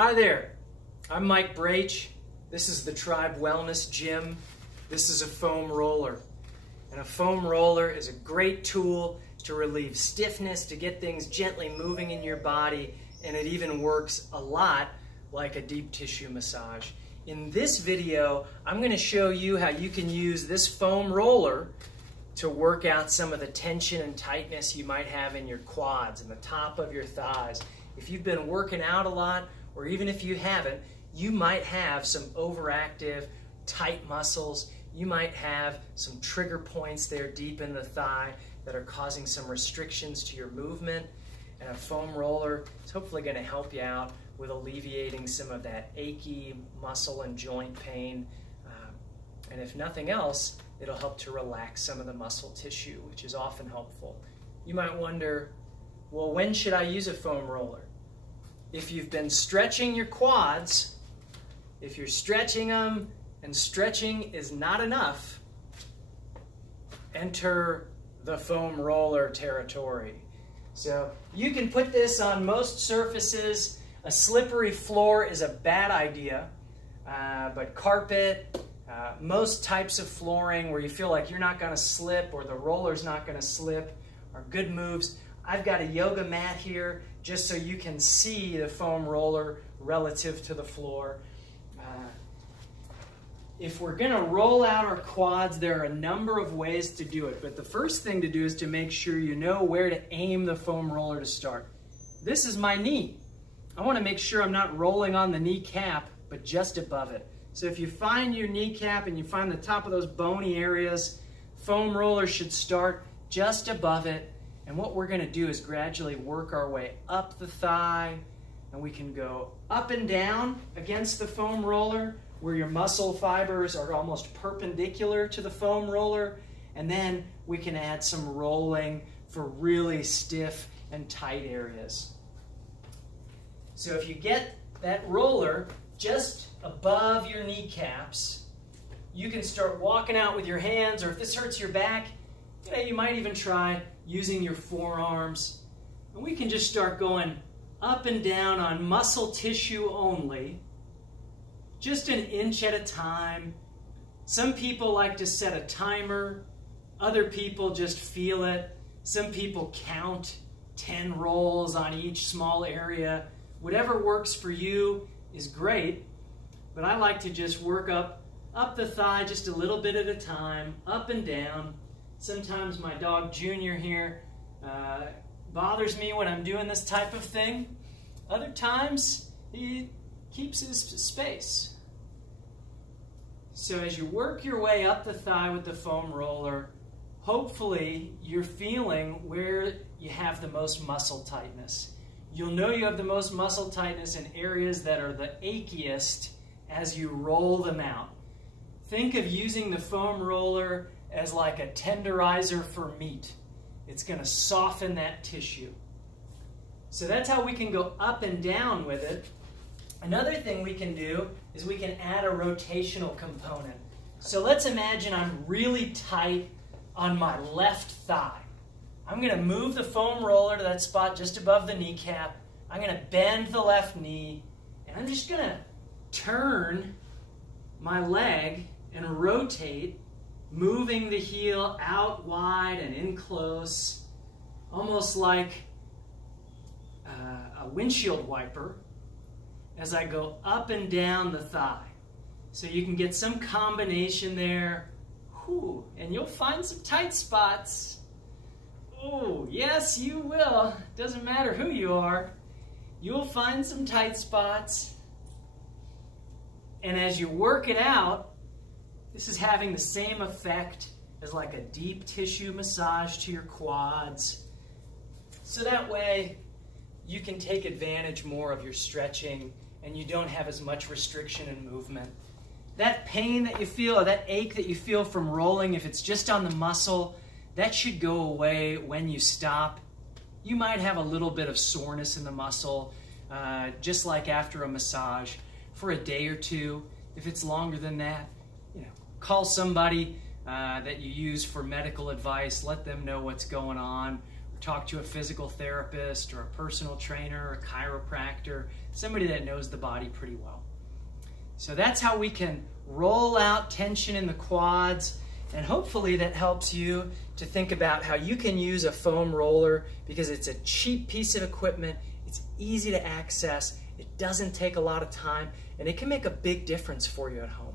Hi there, I'm Mike Brach. This is the Tribe Wellness Gym. This is a foam roller. And a foam roller is a great tool to relieve stiffness, to get things gently moving in your body, and it even works a lot like a deep tissue massage. In this video, I'm going to show you how you can use this foam roller to work out some of the tension and tightness you might have in your quads and the top of your thighs. If you've been working out a lot, or even if you haven't, you might have some overactive, tight muscles. You might have some trigger points there deep in the thigh that are causing some restrictions to your movement. And a foam roller is hopefully going to help you out with alleviating some of that achy muscle and joint pain. And if nothing else, it'll help to relax some of the muscle tissue, which is often helpful. You might wonder, well, when should I use a foam roller? If you've been stretching your quads, if you're stretching them and stretching is not enough, enter the foam roller territory. So you can put this on most surfaces. A slippery floor is a bad idea, but carpet, most types of flooring where you feel like you're not going to slip or the roller's not going to slip are good moves. I've got a yoga mat here just so you can see the foam roller relative to the floor. If we're going to roll out our quads, there are a number of ways to do it, but the first thing to do is to make sure you know where to aim the foam roller to start. This is my knee. I want to make sure I'm not rolling on the kneecap, but just above it. So if you find your kneecap and you find the top of those bony areas, foam roller should start just above it. And what we're going to do is gradually work our way up the thigh, and we can go up and down against the foam roller where your muscle fibers are almost perpendicular to the foam roller, and then we can add some rolling for really stiff and tight areas. So if you get that roller just above your kneecaps, you can start walking out with your hands, or if this hurts your back, you might even try using your forearms. And we can just start going up and down on muscle tissue only, just an inch at a time. Some people like to set a timer. Other people just feel it. Some people count 10 rolls on each small area. Whatever works for you is great, but I like to just work up the thigh just a little bit at a time, up and down. Sometimes my dog Junior here bothers me when I'm doing this type of thing. Other times he keeps his space. So as you work your way up the thigh with the foam roller, hopefully you're feeling where you have the most muscle tightness. You'll know you have the most muscle tightness in areas that are the achiest as you roll them out. Think of using the foam roller as like a tenderizer for meat. It's going to soften that tissue. So that's how we can go up and down with it. Another thing we can do is we can add a rotational component. So let's imagine I'm really tight on my left thigh. I'm going to move the foam roller to that spot just above the kneecap. I'm going to bend the left knee, and I'm just going to turn my leg and rotate, moving the heel out wide and in close, almost like a windshield wiper, as I go up and down the thigh. So you can get some combination there. Whew, and you'll find some tight spots. Oh, yes, you will. Doesn't matter who you are. You'll find some tight spots. And as you work it out, this is having the same effect as like a deep tissue massage to your quads. So that way you can take advantage more of your stretching and you don't have as much restriction in movement. That pain that you feel, or that ache that you feel from rolling, if it's just on the muscle, that should go away when you stop. You might have a little bit of soreness in the muscle, just like after a massage, for a day or two. If it's longer than that, call somebody that you use for medical advice. Let them know what's going on. talk to a physical therapist or a personal trainer or a chiropractor, somebody that knows the body pretty well. So that's how we can roll out tension in the quads, and hopefully that helps you to think about how you can use a foam roller because it's a cheap piece of equipment, it's easy to access, it doesn't take a lot of time, and it can make a big difference for you at home.